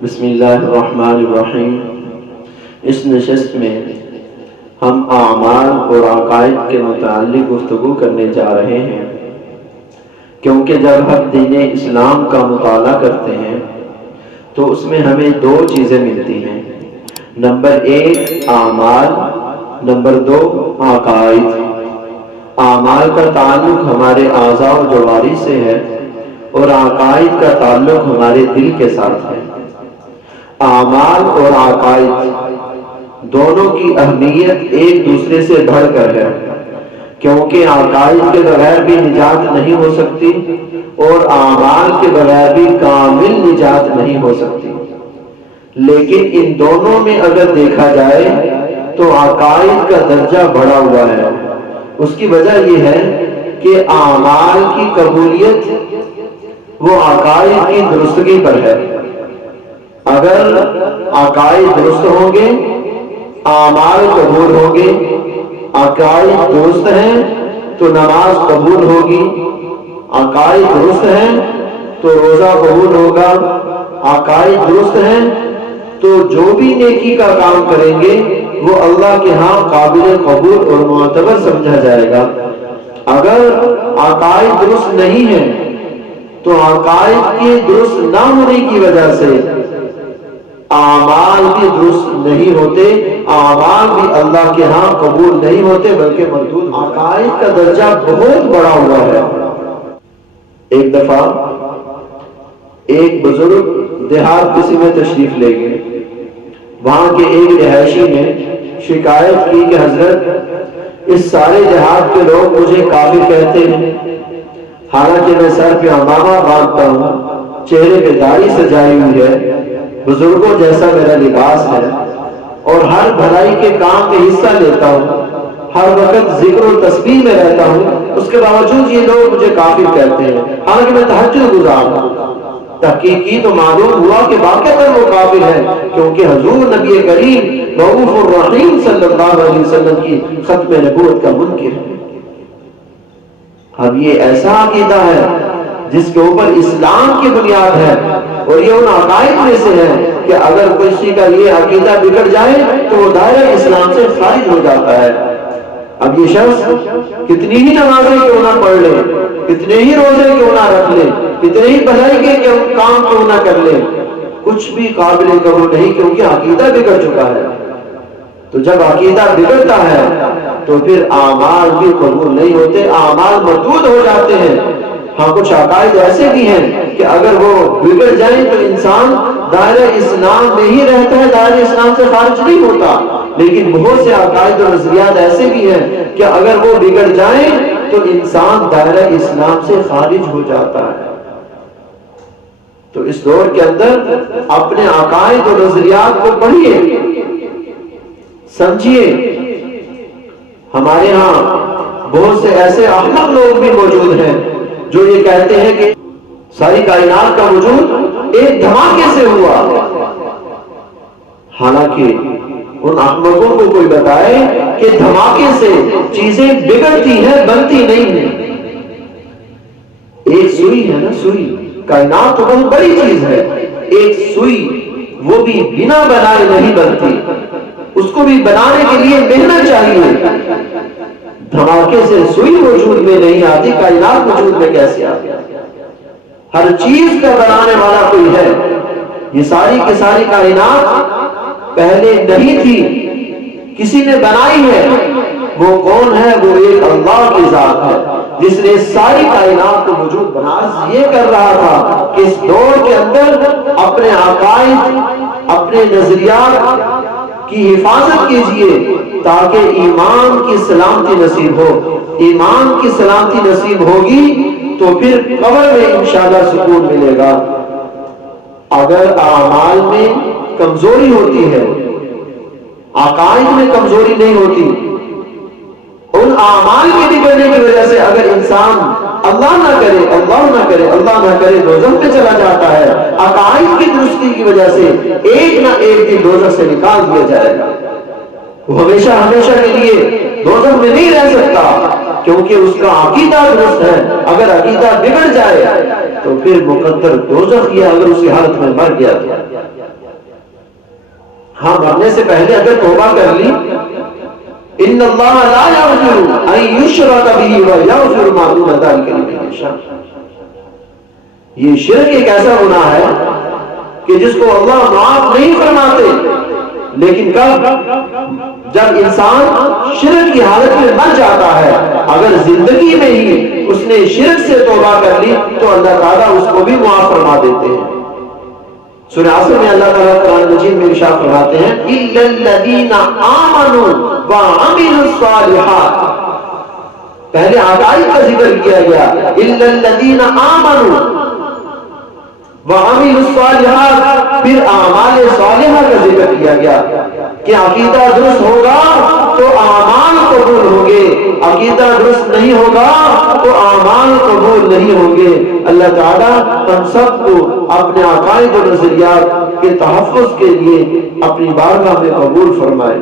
بسم اللہ الرحمن الرحیم۔ اس نشست میں ہم اعمال اور عقائد کے متعلق گفتگو کرنے جا رہے ہیں، کیونکہ جب ہم دین اسلام کا مطالعہ کرتے ہیں تو اس میں ہمیں دو چیزیں ملتی ہیں، نمبر ایک اعمال، نمبر دو عقائد۔ اعمال کا تعلق ہمارے اعضاء و جوارح سے ہے اور عقائد کا تعلق ہمارے دل کے ساتھ ہے۔ اعمال اور عقائد دونوں کی اہمیت ایک دوسرے سے بڑھ کر ہے، کیونکہ عقائد کے بغیر بھی نجات نہیں ہو سکتی اور اعمال کے بغیر بھی کامل نجات نہیں ہو سکتی۔ لیکن ان دونوں میں اگر دیکھا جائے تو عقائد کا درجہ بڑھا ہوا ہے۔ اس کی وجہ یہ ہے کہ اعمال کی قبولیت وہ عقائد کی درستگی پر ہے۔ اگر عقائد درست ہوں گے اعمال قبول ہوں گے۔ عقائد درست ہیں تو نماز قبول ہوگی، عقائد درست ہیں تو روزہ قبول ہوگا، عقائد درست ہیں تو جو بھی نیکی کا کام کریں گے وہ اللہ کے ہاں قابل قبول اور معتبر سمجھا جائے گا۔ اگر عقائد درست نہیں ہیں تو عقائد کے درست نہ ہونے کی وجہ سے اعمال بھی درست نہیں ہوتے، اعمال بھی اللہ کے ہاں قبول نہیں ہوتے بلکہ مردود۔ عقائد کا درجہ بہت بڑا ہوا ہے۔ ایک دفعہ ایک بزرگ دیہات کسی میں تشریف لے گئے، وہاں کے ایک رہائشی نے شکایت کی کہ حضرت اس سارے دیہات کے لوگ مجھے کافر کہتے ہیں، حالانکہ میں سر پہ عمامہ باندھتا ہوں، چہرے پہ داڑھی سجائی ہوئی ہے، بزرگوں جیسا میرا لباس ہے اور ہر بھلائی کے کام میں حصہ لیتا ہوں، ہر وقت ذکر و تسبیح میں رہتا ہوں، اس کے باوجود یہ لوگ مجھے کافر کہتے ہیں، حالانکہ میں تہجد گزار ہوں۔ تحقیق کی تو معلوم ہوا کہ واقعتاً وہ کافر ہے، کیونکہ حضور نبی کریم رؤوف الرحیم صلی اللہ علیہ وسلم کی ختم نبوت کا منکر ہے۔ اب یہ ایسا عقیدہ ہے جس کے اوپر اسلام کی بنیاد ہے، اور یہ ان عقائد میں سے ہے کہ اگر کسی کا یہ عقیدہ بگڑ جائے تو وہ دائرہ اسلام سے خارج ہو جاتا ہے۔ اب یہ شخص کتنی ہی نمازیں کیوں نہ پڑھ لے، کتنے ہی روزے کیوں نہ رکھ لے، کتنے ہی بھلائی کے کام کیوں نہ کر لے، کچھ بھی قابل قبول نہیں، کیونکہ عقیدہ بگڑ چکا ہے۔ تو جب عقیدہ بگڑتا ہے تو پھر اعمال بھی قبول نہیں ہوتے، اعمال مردود ہو جاتے ہیں۔ ہاں کچھ عقائد ایسے بھی ہیں کہ اگر وہ بگڑ جائیں تو انسان دائرہ اسلام میں ہی رہتا ہے، دائرہ اسلام سے خارج نہیں ہوتا، لیکن بہت سے عقائد اور نظریات ایسے بھی ہیں کہ اگر وہ بگڑ جائیں تو انسان دائرہ اسلام سے خارج ہو جاتا ہے۔ تو اس دور کے اندر اپنے عقائد اور نظریات کو پڑھیے، سمجھیے۔ ہمارے ہاں بہت سے ایسے احمق لوگ بھی موجود ہیں جو یہ کہتے ہیں کہ ساری کائنات کا وجود ایک دھماکے سے ہوا، حالانکہ ان احمقوں کو کوئی بتائے کہ دھماکے سے چیزیں بگڑتی ہیں، بنتی نہیں ہیں۔ ایک سوئی ہے نا، سوئی، کائنات تو بہت بڑی چیز ہے، ایک سوئی وہ بھی بنا بنائے نہیں بنتی، اس کو بھی بنانے کے لیے محنت چاہیے۔ دھماکے سے سوئی وجود میں نہیں آتی، کائنات وجود میں کیسے آتی؟ ہر چیز کا بنانے والا کوئی ہے۔ یہ ساری کی ساری کائنات پہلے نہیں تھی، کسی نے بنائی ہے۔ وہ کون ہے؟ وہ ایک اللہ کی ذات ہے جس نے ساری کائنات کو وجود بنا۔ یہ کر رہا تھا کہ اس دور کے اندر اپنے عقائد، اپنے نظریات کی حفاظت کیجئے تاکہ ایمان کی سلامتی نصیب ہو۔ ایمان کی سلامتی نصیب ہوگی تو پھر قبر میں انشاءاللہ سکون ملے گا۔ اگر اعمال میں کمزوری ہوتی ہے، عقائد میں کمزوری نہیں ہوتی، ان اعمال کے بگڑنے کی وجہ سے اگر انسان اللہ نہ کرے، اللہ نہ کرے، اللہ نہ کرے دوزخ میں چلا جاتا ہے، عقائد کی درستی کی وجہ سے ایک نہ ایک دن دوزخ سے نکال دیا جائے گا۔ وہ ہمیشہ ہمیشہ کے لیے دوزخ میں نہیں رہ سکتا، کیونکہ اس کا عقیدہ درست ہے۔ اگر عقیدہ بگڑ جائے تو پھر مقدر دوزخ، یا اگر اسی حالت میں مر گیا تو ہاں مرنے سے پہلے اگر توبہ کر لی، ان اللہ لا یغفر ان یشرک بہ ویغفر ما دون ذلک لمن یشاء، یہ شرک ایک ایسا گناہ ہے کہ جس کو اللہ معاف نہیں فرماتے، لیکن کب؟ جب انسان شرک کی حالت میں مر جاتا ہے۔ اگر زندگی میں ہی اس نے شرک سے توبہ کر لی تو اللہ تعالیٰ اس کو بھی معاف فرما دیتے ہیں۔ سورہ عصر میں اللہ تعالیٰ قرآن مجید میں ارشاد فرماتے ہیں اِلَّا الَّذِينَ آمَنُوا وَعَمِلُوا الصَّالِحَاتِ، پہلے عقائد کا ذکر کیا گیا، اِلَّا الَّذِينَ آمَنُوا وَعَمِلُوا الصَّالِحَاتِ، پھر اعمال صالحہ کا ذکر کیا گیا کہ عقیدہ درست ہوگا تو اعمال قبول ہوں گے، عقیدہ درست نہیں ہوگا تو اعمال قبول نہیں ہوں گے۔ اللہ تعالیٰ ہم سب کو اپنے عقائد و نظریات کے تحفظ کے لیے اپنی بارگاہ میں قبول فرمائے۔